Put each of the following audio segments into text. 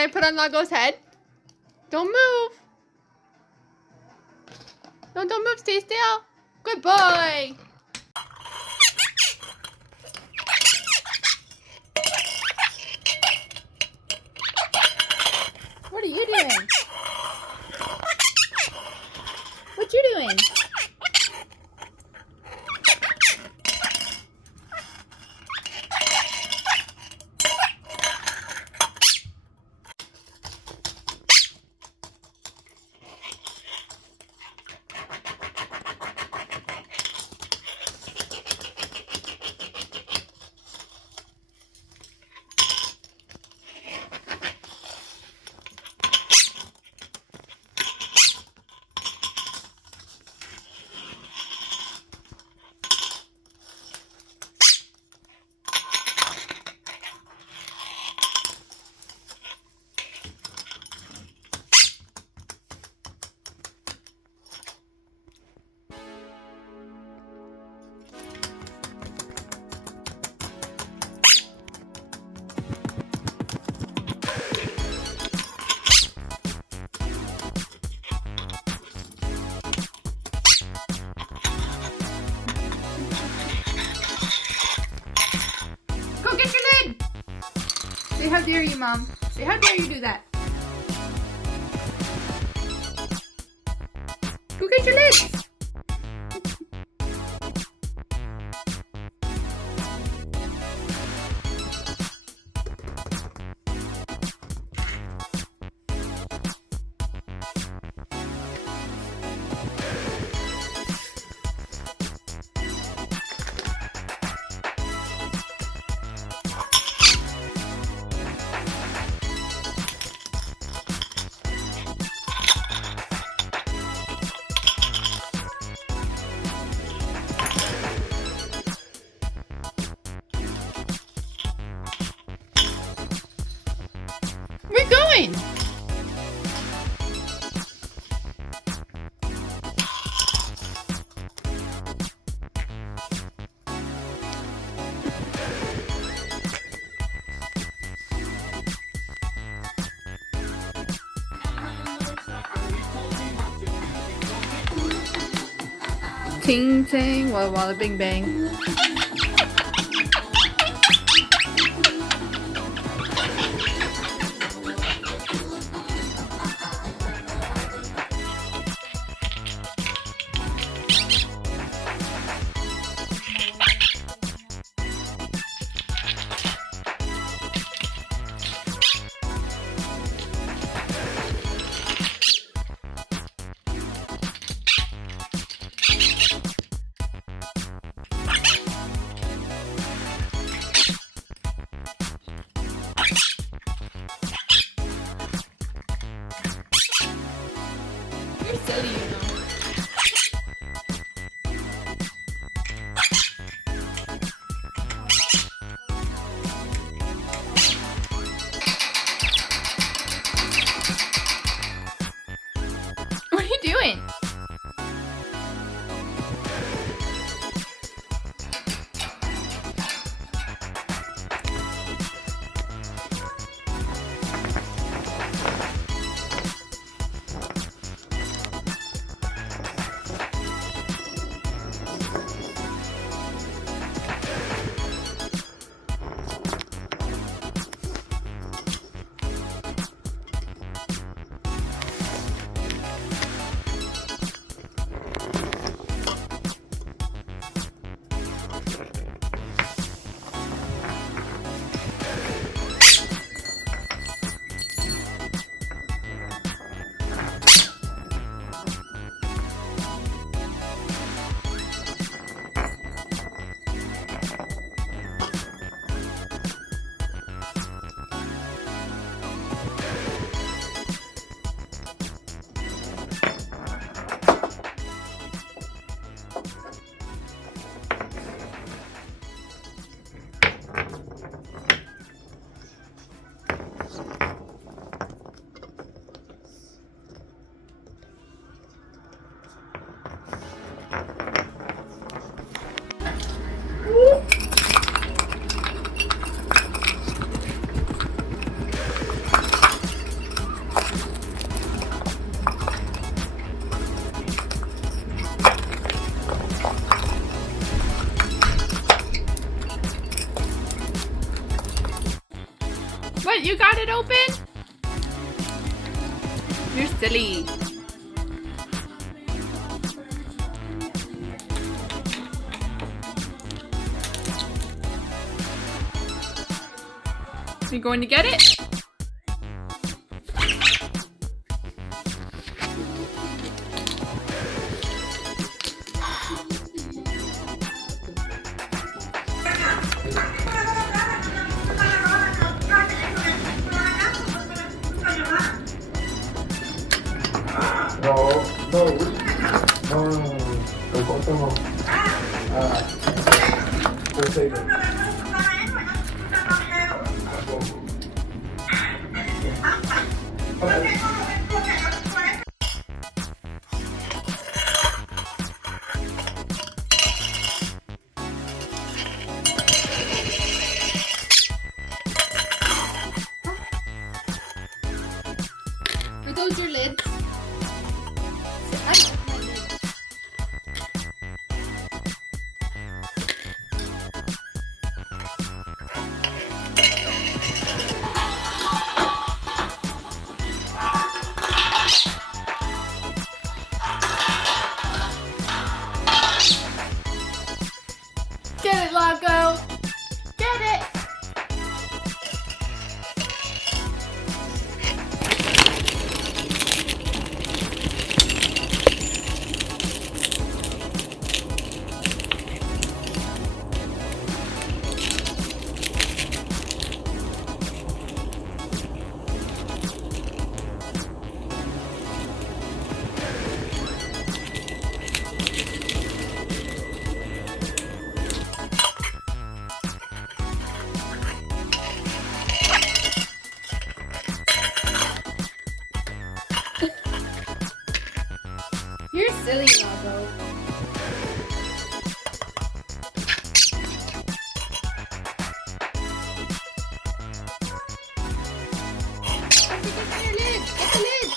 I put on Lago's head? Don't move. No, don't move. Stay still. Good boy. What are you doing? What you doing? Go get your lid! Say how dare you, Mom. Say how dare you do that. Go get your lid! Where you going? Ting ting, walla walla bing bang. What? You got it open? You're silly. You going to get it? Are those your lids? I don't know my lids. Get it, Lago! Get it! You're silly, Lago. Get your lids! Get the lids!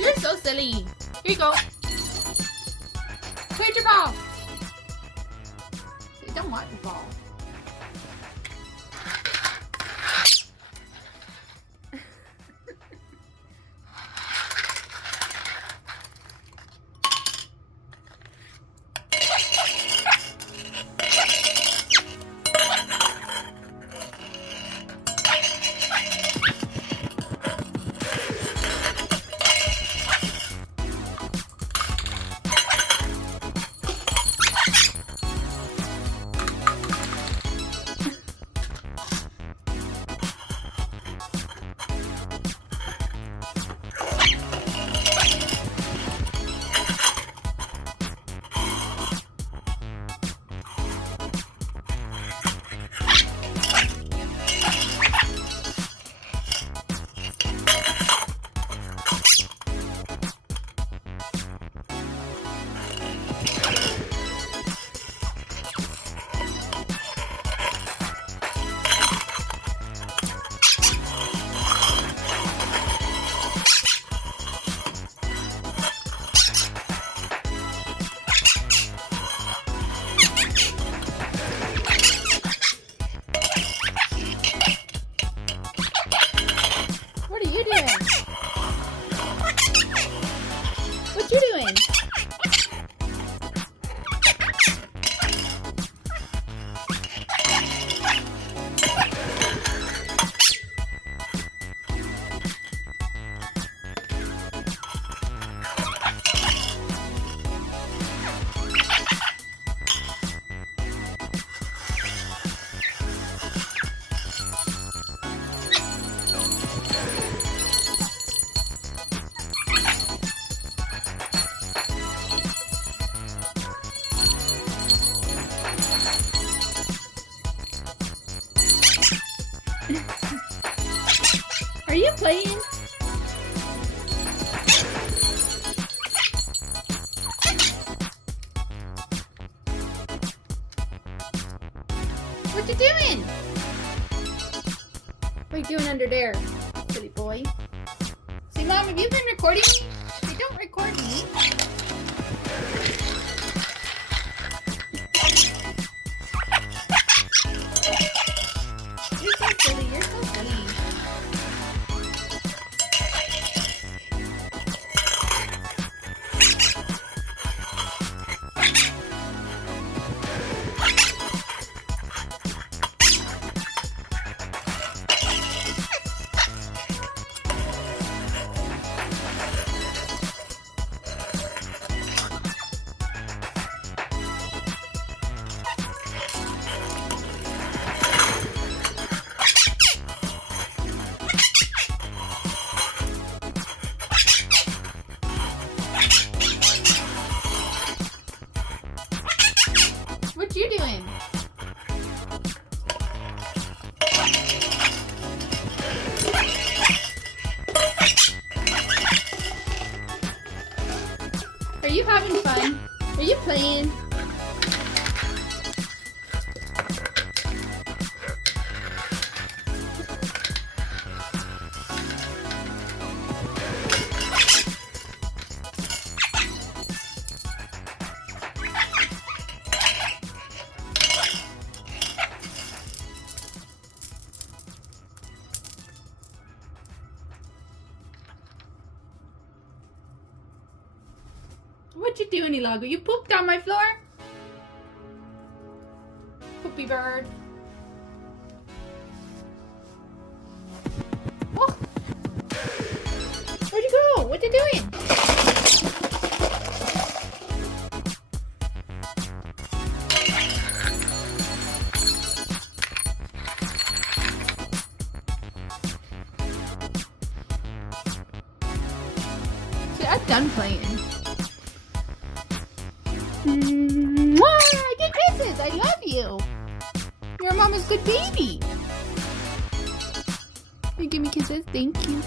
You're so silly. Here you go. Where's your ball? They don't want the ball. you playing? What you doing? What are you doing under there, silly boy? See, Mom, have you been recording me? They don't record me. You're so silly. You're so silly. What you doing? Are you having fun? Are you playing? What you doing, Lago? You pooped on my floor? Poopy bird. Oh. Where'd you go? What you doing? See, I'm done playing. I get kisses. I love you. You're mama's good baby. You give me kisses. Thank you.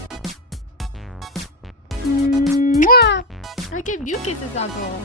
I give you kisses, Uncle.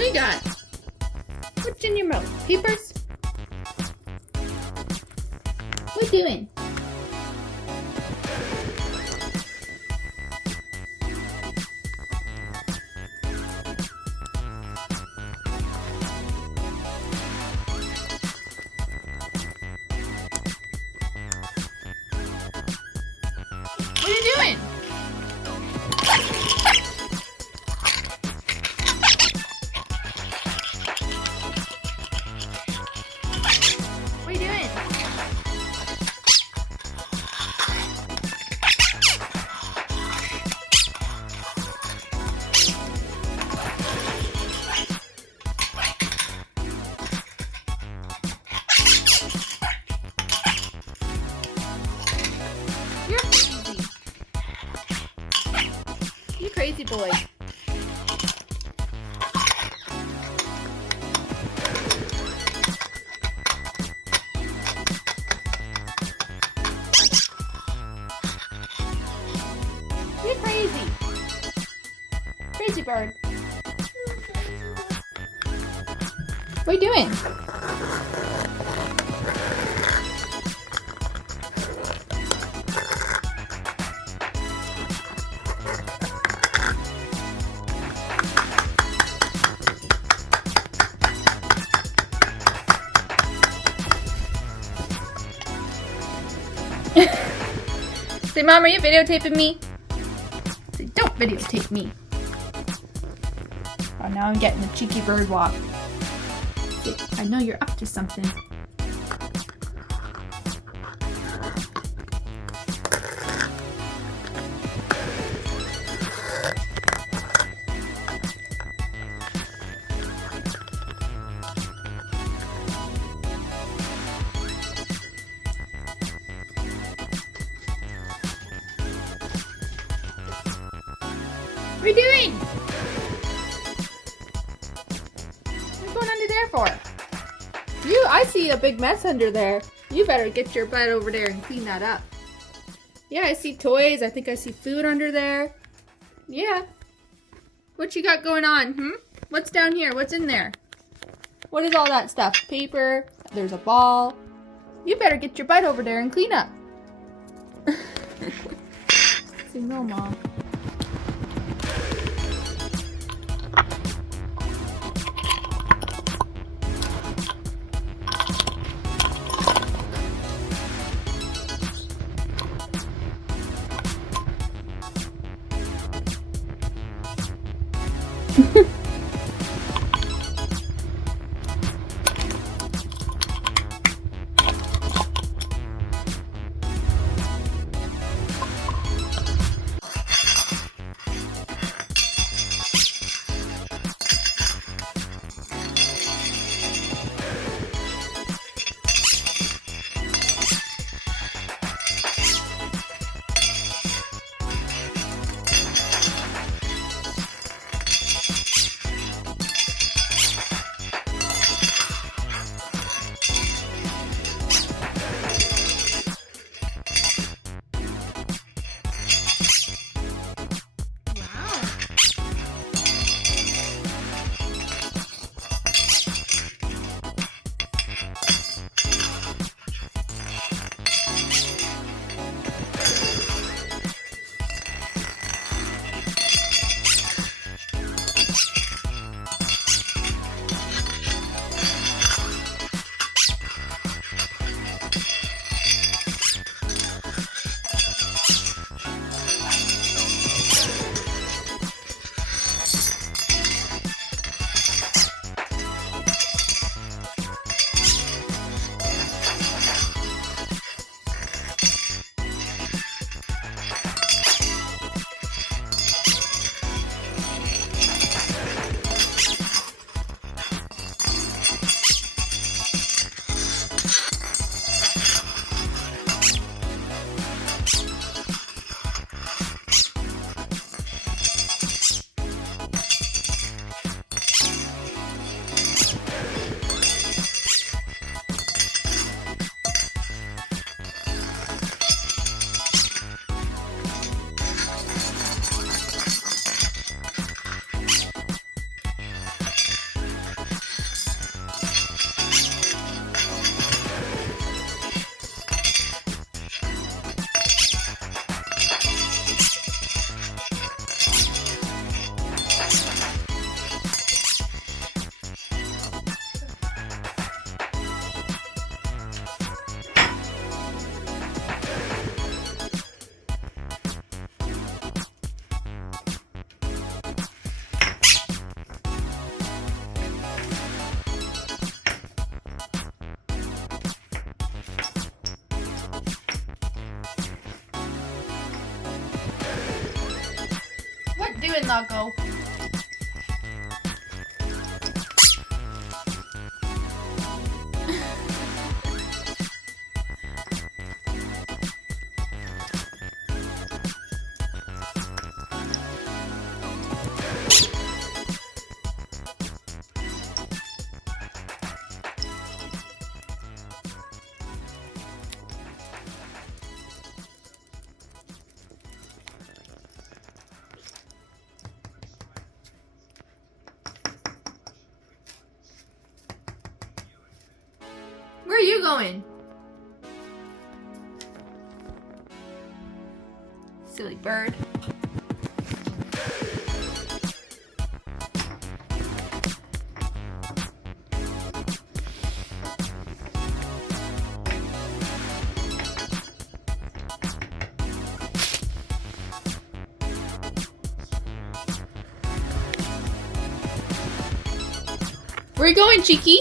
What you got? What's in your mouth? Papers? What you doing? What are you doing? What are you doing? You're crazy. You crazy boy. You're crazy. Crazy bird. What are you doing? Say, Mom, are you videotaping me? Say, don't videotape me. Oh, now I'm getting the cheeky bird walk. Say, I know you're up to something. What are you doing? What are you going under there for? I see a big mess under there. You better get your butt over there and clean that up. Yeah, I see toys. I think I see food under there. Yeah. What you got going on, What's down here? What's in there? What is all that stuff? Paper. There's a ball. You better get your butt over there and clean up. Say no, Mom. doing, Lago? Where are you going? Silly bird. Where are you going, Cheeky?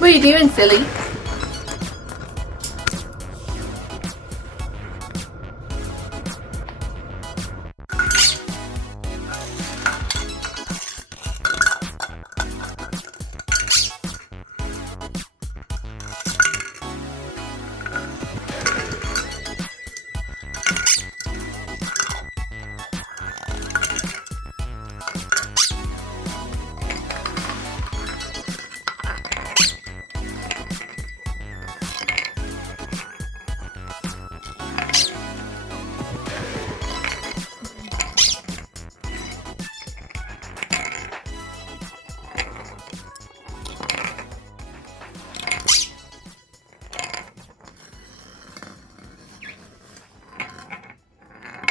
What are you doing, silly?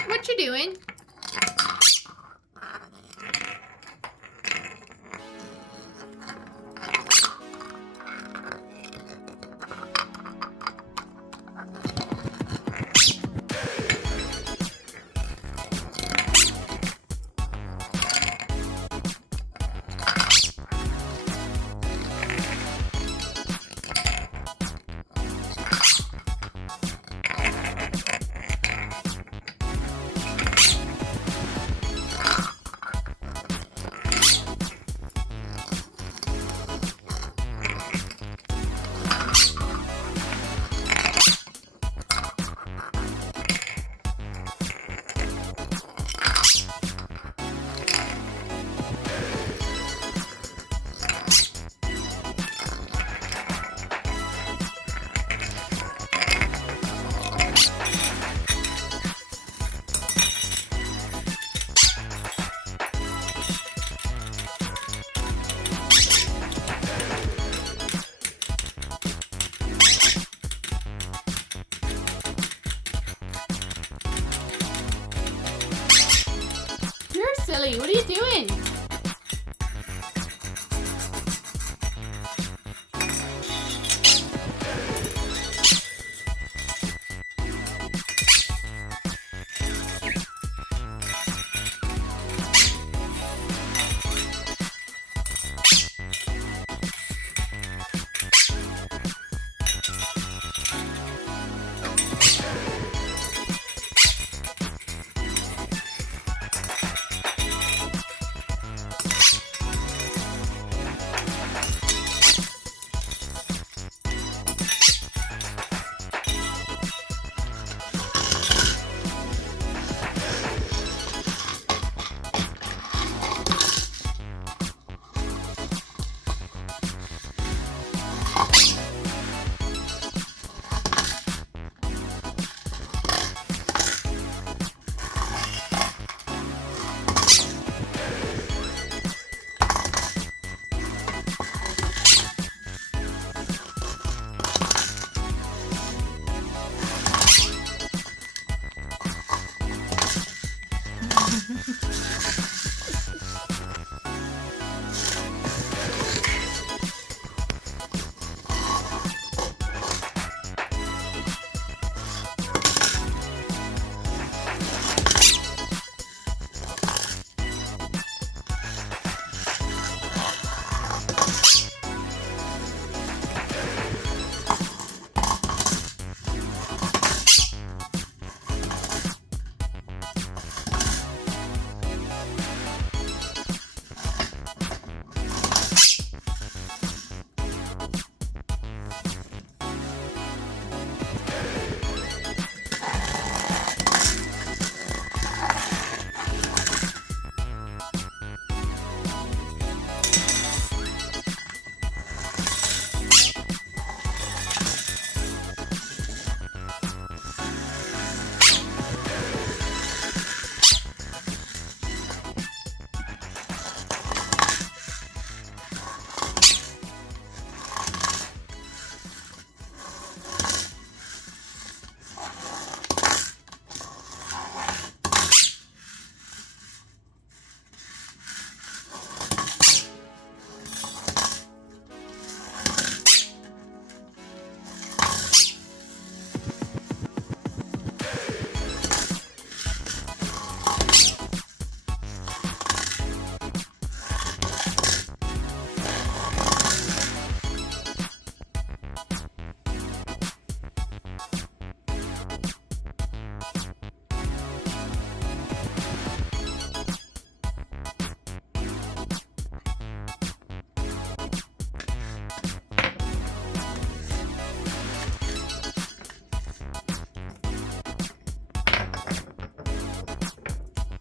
What you doing? silly. What are you doing?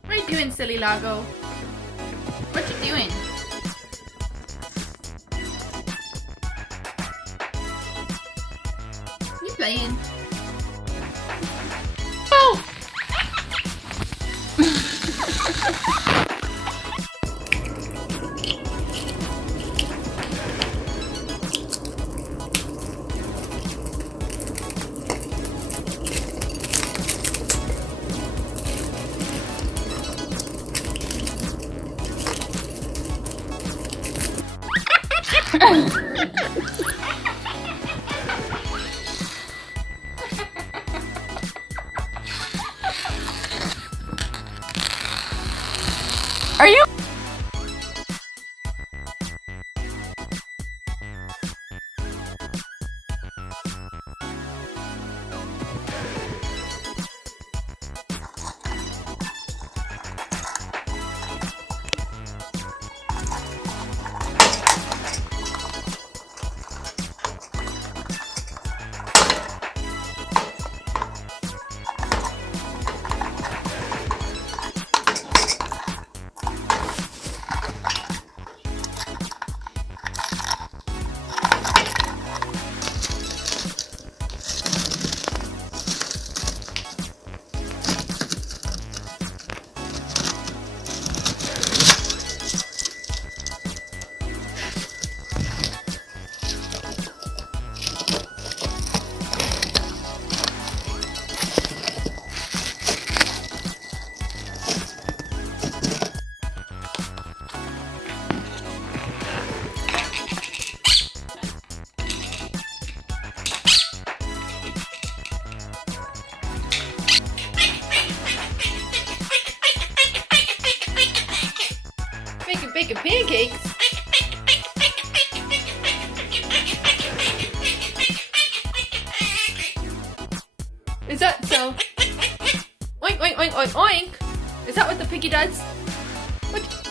What are you doing, silly Lago? What you doing? You playing? Oh! Are you? baking pancakes. Is that so? Oink, oink, oink, oink, oink. Is that what the piggy does? What?